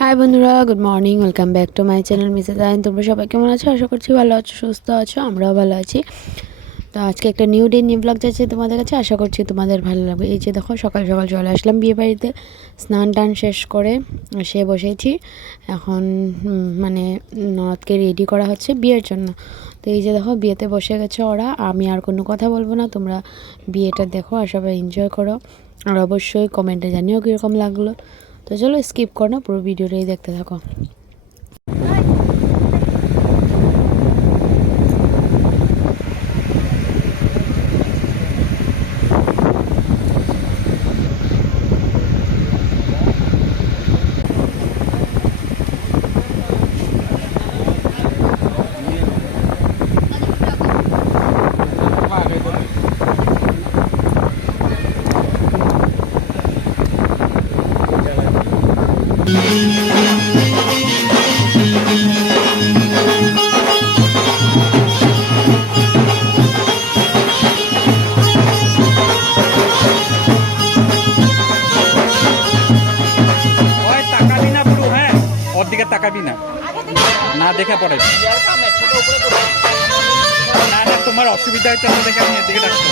High বন্ধুরা, good morning. Welcome back to my channel Mrs আইন। তোমরা সবাই কেমন আছো? আশা করছি ভালো আছো, সুস্থ আছো। আমরাও ভালো আছি। তো আজকে একটা নিউ ডে নিউ ব্লগ যাচ্ছে তোমাদের কাছে। আশা করছি তোমাদের ভালো লাগবে। এই যে দেখো, সকাল সকাল চলে আসলাম বিয়ে বাড়িতে। স্নান টান শেষ করে সে বসেছি। এখন মানে ননদকে রেডি করা হচ্ছে বিয়ের জন্য। তো এই যে দেখো, বিয়েতে বসে গেছে ওরা। আমি আর কোনো কথা বলবো না, তোমরা বিয়েটা দেখো আর সবাই এনজয় করো। আর অবশ্যই কমেন্টে জানিও কীরকম লাগলো। তো চলো স্কিপ করো না, পুরো ভিডিওটাই দেখতে থাকো। দিকে তাকাবি না, না দেখে পড়ে না না, তোমার অসুবিধা হয়তো দেখে আমি এদিকে রাখতে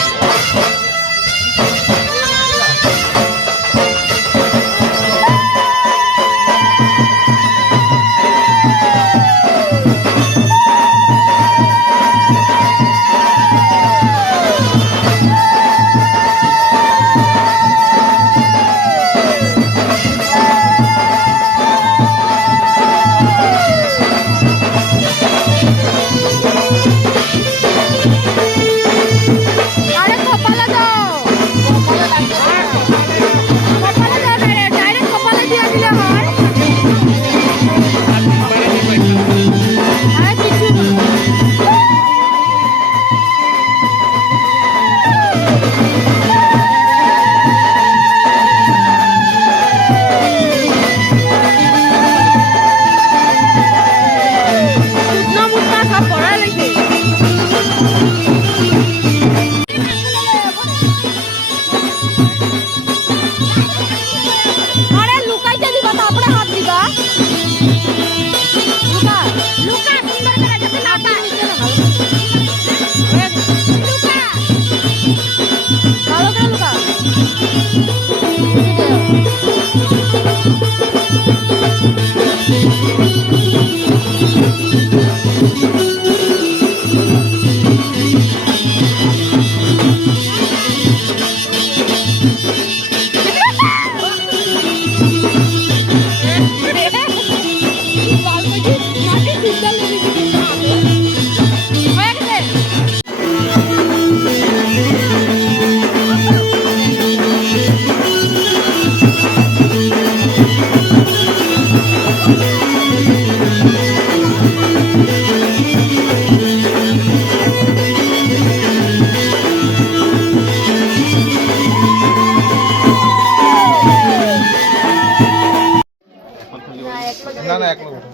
না না, এক মিনিট।